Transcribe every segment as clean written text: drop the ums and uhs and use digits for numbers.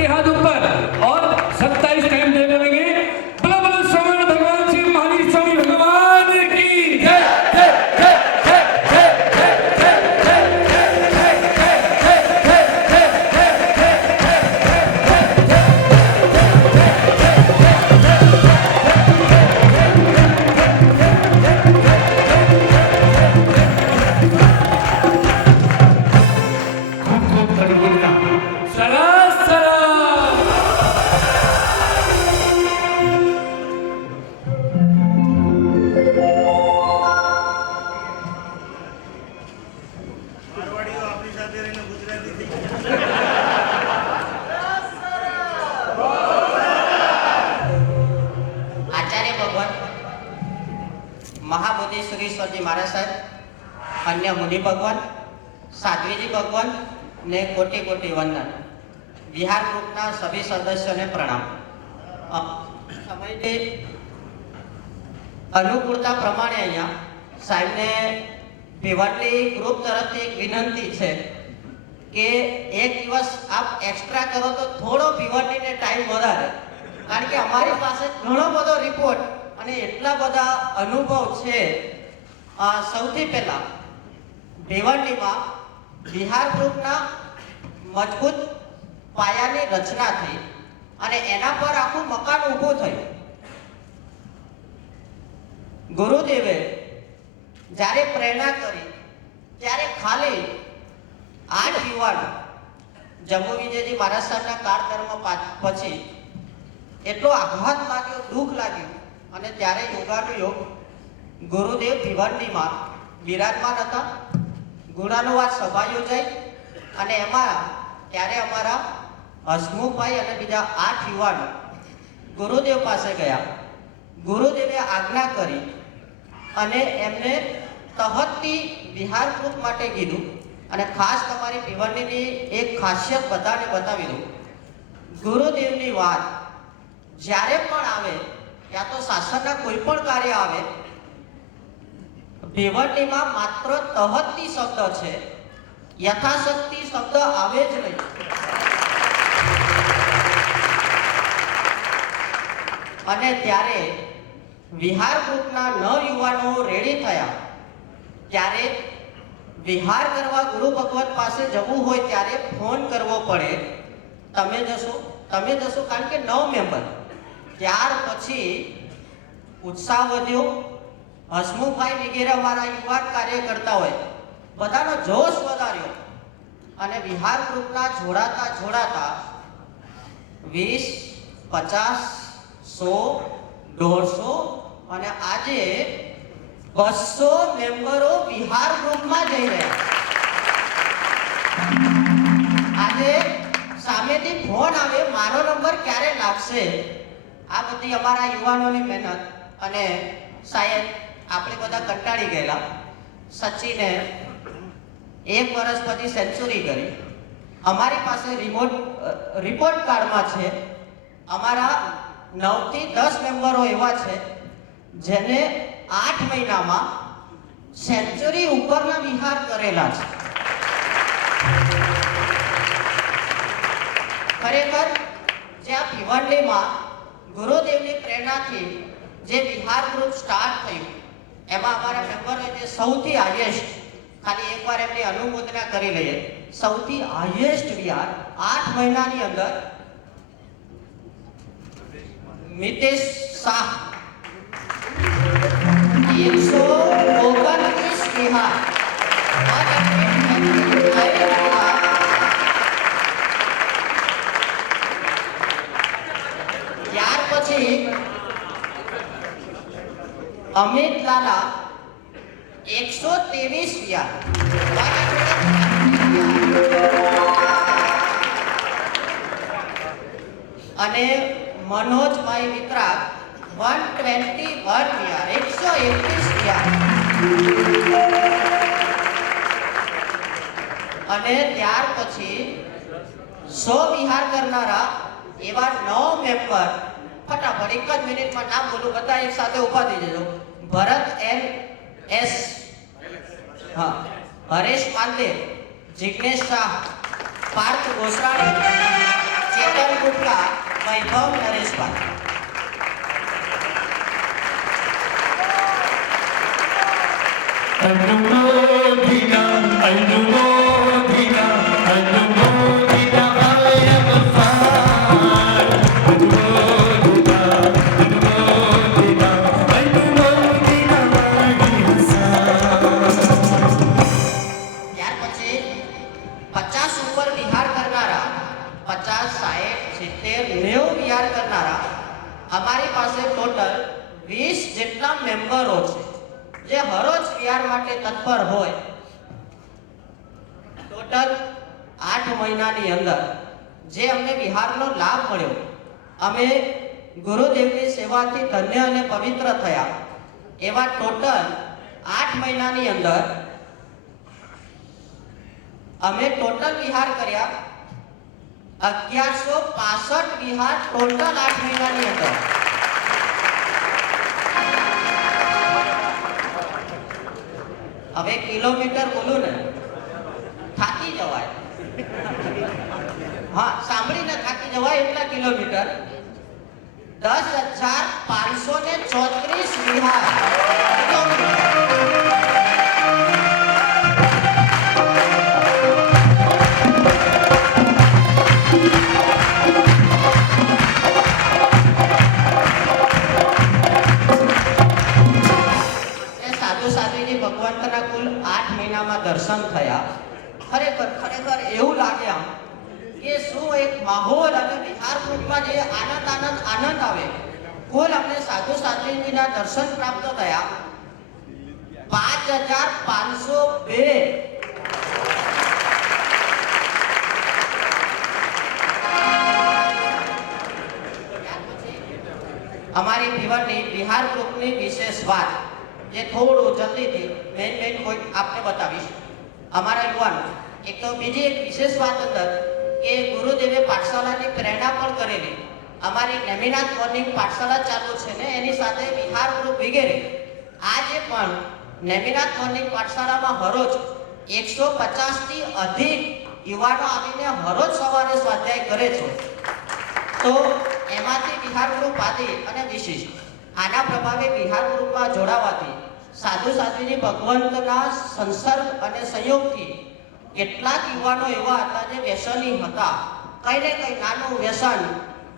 सबके हाथ ऊपर और 27 टाइम दे देंगे। बल बल श्रवण भगवान श्री महावीर स्वामी भगवान की जय जय जय जय जय जय जय મારવાડીઓ આપણી સાથે રહીને ગુજરાતી થઈ ગયા. આચાર્ય ભગવાન મહાબોધિ સુરેશ્વરજી મહારાજ સાહેબ, અન્ય મુનિ ભગવાન, સાધ્વીજી ભગવાન ને કોટી કોટી વંદન. બિહાર ગ્રુપના સભી સદસ્યોને પ્રણામ. સમયની અનુકૂળતા પ્રમાણે અહીંયા સાહેબને ભિવંડી ગ્રુપ તરફથી એક વિનંતી છે કે એક દિવસ આપ એક્સ્ટ્રા કરો તો થોડો ભિવંડીને ટાઈમ વધારે, કારણ કે અમારી પાસે ઘણો બધો રિપોર્ટ અને એટલા બધા અનુભવ છે. સૌથી પહેલા ભિવંડીમાં બિહાર ગ્રુપના મજબૂત પાયાની રચના થઈ અને એના પર આખું મકાન ઊભું થયું. ગુરુદેવે જ્યારે પ્રેરણા કરી ત્યારે ખાલી 8 યુવાનો જમ્મુ વિજયજી મહારાજ સાહેબના કાળકર્મ પછી એટલો આઘાત લાગ્યો, દુઃખ લાગ્યું અને ત્યારે યોગાનો યોગ ગુરુદેવ ભિવંડીમાં બિરાજમાન હતા. ગુણાનુવાદ સભા યોજાઈ અને એમાં ત્યારે અમારા હસમુખભાઈ અને બીજા 8 યુવાનો ગુરુદેવ પાસે ગયા. ગુરુદેવે આજ્ઞા કરી અને એમને તહતથી બિહાર ગ્રુપ માટે કીધું અને ખાસ તમારી ભિવંડીની એક ખાસિયત બધાને બતાવી દઉં. ગુરુદેવની વાત જ્યારે પણ આવે યા તો શાસનના કોઈ પણ કાર્ય આવે, ભિવંડીમાં માત્ર તહતથી શબ્દ છે, યથાશક્તિ શબ્દ આવે જ નહીં. અને ત્યારે વિહાર ગ્રુપના 9 યુવાનો રેડી થયા. ત્યારે વિહાર કરવા ગુરુ ભગવત પાસે જવું હોય ત્યારે ફોન કરવો પડે, તમે જશો, કારણ કે 9 મેમ્બર. ત્યાર પછી ઉત્સાહ વધ્યો. હસમુખભાઈ વગેરે અમારા યુવાન કાર્યકર્તા હોય, બધાનો જોશ વધાર્યો અને વિહાર ગ્રુપના જોડાતા 20, 50, 100, 150 અને આજે 200 મેમ્બરો બિહાર ગ્રુપમાં જઈ રહ્યા. આજે સામેથી ફોન આવે, મારો નંબર ક્યારે લાગશે? આ બધી અમારા યુવાનોની મહેનત. અને સાહેબ આપણે બધા કંટાળી ગયેલા. સચિને 1 વર્ષ પછી સેન્ચુરી કરી. અમારી પાસે રિપોર્ટ કાર્ડમાં છે અમારા 9 થી 10 મેમ્બરો એવા છે જેને 8 મહિનામાં સેન્ચુરી ઉપરના વિહાર કરેલા છે. ખરેખર જે આ ભિવંડીમાં ગુરુદેવની પ્રેરણાથી જે વિહાર ગ્રુપ સ્ટાર્ટ થયું એમાં અમારા મેમ્બરો જે સૌથી હાઈએસ્ટ, ખાલી એકવાર એમની અનુમોદના કરી લઈએ, સૌથી હાઈએસ્ટ વિહાર 8 મહિનાની અંદર મિતેશ શાહ 129 વિહાર. ત્યાર પછી અમિત લાલા 123 વિહાર. અને મનોજભાઈ મિત્રા 121 વિહાર, 121 વિહાર. અને ત્યાર પછી 100 વિહાર કરનારા એવા 9 મેમ્બર. ફટાફટ એક જ મિનિટમાં નામ બોલું, બધા એક સાથે ઉભા થઈ જજો. ભરત એન એસ, હા, હરેશ પાંડે, જિગ્નેશ શાહ, પાર્થ ગોસ્વામી, ચેતન કरूंगा वैभव नरेशભાઈ। ત્યાર પછી 50 ઉપર વિહાર કરનારા 50, 60, 70, 90 વિહાર કરનારા અમારી પાસે ટોટલ 20 જેટલા મેમ્બરો છે જે હરોજ વિહાર માટે તત્પર હોય। ટોટલ 8 મહિનાની અંદર જે અમને વિહારનો લાભ મળ્યો, અમે ગુરુદેવની સેવાથી ધન્ય અને પવિત્ર થયા, એવા ટોટલ 8 મહિનાની અંદર અમે ટોટલ વિહાર કર્યા 1165 વિહાર ટોટલ 8 મહિનાની અંદર। હવે કિલોમીટર બોલું ને થાકી જવાય, હા સાંભળીને થાકી જવાય એટલા કિલોમીટર। 10,534 વિહાર કિલોમીટર। ભગવંતના કુલ 8 મહિનામાં દર્શન થયા। ખરેખર એવું લાગ્યા કે શું એક માહોલ અને વિહાર ગ્રુપમાં જે આનંદ આવે। કુલ અમને સાધુ સાધ્વીજીના દર્શન પ્રાપ્ત થયા 5,502। અમારી વિહાર ગ્રુપની વિશેષ વાત જે થોડું જલ્દીથી મેઇન પોઈન્ટ આપને બતાવીશ। અમારા યુવાનો એક તો બીજી એક વિશેષ વાત અંદર કે ગુરુદેવે પાઠશાલાની પ્રેરણા પણ કરેલી। અમારી નેમિનાથ મોર્નિંગ પાઠશાલા ચાલુ છે ને એની સાથે વિહાર ગ્રુપ વગેરે આજે પણ નેમિનાથ મોર્નિંગ પાઠશાલામાં હરોજ 150 થી અધિક યુવાનો આવીને હરોજ સવારે સ્વાધ્યાય કરે છે। તો એમાંથી વિહાર ગ્રુપ આદિ અને વિશિષ્ટ આના પ્રભાવે વિહાર ગ્રુપમાં જોડાવાથી સાધુ સાધ્વીજી ભગવંતના સંસર્ગ અને સંયોગથી કેટલાક યુવાનો એવા હતા જે વ્યસની હતા। કઈ ને કઈ નાનું વ્યસન,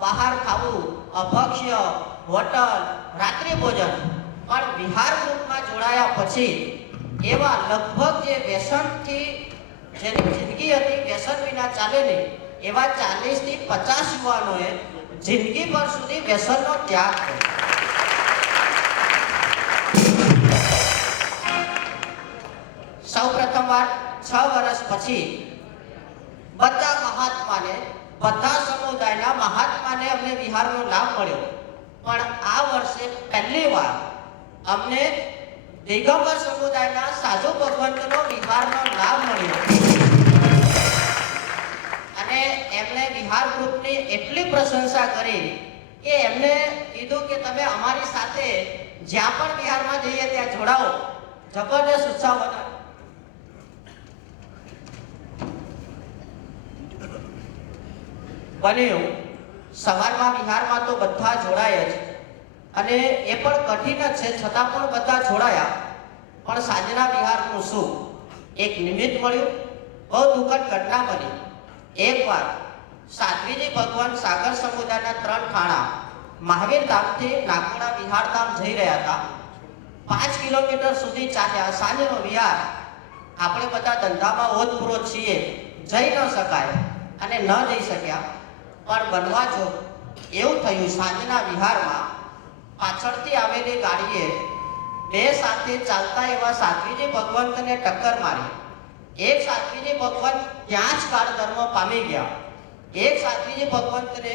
બહાર ખાવું, અભક્ષ્ય, હોટલ, રાત્રિ ભોજન, પણ વિહાર ગ્રુપમાં જોડાયા પછી એવા લગભગ જે વ્યસનથી જેની જિંદગી હતી વ્યસન વિના ચાલે નહીં એવા 40 થી 50 યુવાનોએ જિંદગી ભર સુધી વ્યસનનો ત્યાગ કર્યો। સૌ પ્રથમવાર 6 વર્ષ પછી બધા મહાત્માને, બધા સમુદાયના મહાત્માને અમને વિહારનો લાભ મળ્યો, પણ આ વર્ષે પહેલી વાર અમને દિગંબર સમુદાયના સાધુ ભગવંતનો વિહારનો લાભ મળ્યો। અને એમને વિહાર ગ્રુપની એટલી પ્રશંસા કરી કે એમને કીધું કે તમે અમારી સાથે જ્યાં પણ વિહારમાં જઈએ ત્યાં જોડાઓ। જબરદસ્ત ઉત્સાહ બતાવ્યો। બન્યું સવારમાં વિહારમાં તો બધા જોડાય જ અને એ પણ કઠિન જ છે, છતાં પણ બધા જોડાયા। પણ સાંજના વિહારનું શું એક નિમિત્ત મળ્યું, બહુ દુઃખદ ઘટના બની। એકવાર સાધ્વીજી ભગવાન સાગર સમુદાયના 3 ખાણા મહાવીર ધામથી નાગોડા વિહાર ધામ જઈ રહ્યા હતા। 5 કિલોમીટર સુધી ચાલ્યા। સાંજનો વિહાર, આપણે બધા ધંધામાં ઓતપ્રોત છીએ, જઈ ન શકાય અને ન જઈ શક્યા। પણ બનવા જો એવું થયું, સાંજના વિહારમાં પાછળથી આવેલી ગાડીએ 2 સાથે ચાલતા એવા સાધ્વીજી ભગવંતને ટક્કર મારી। એક સાધ્વીજી ભગવંત ત્યાં જ કાળ ધર્મ પામી ગયા। એક સાધ્વીજી ભગવંતને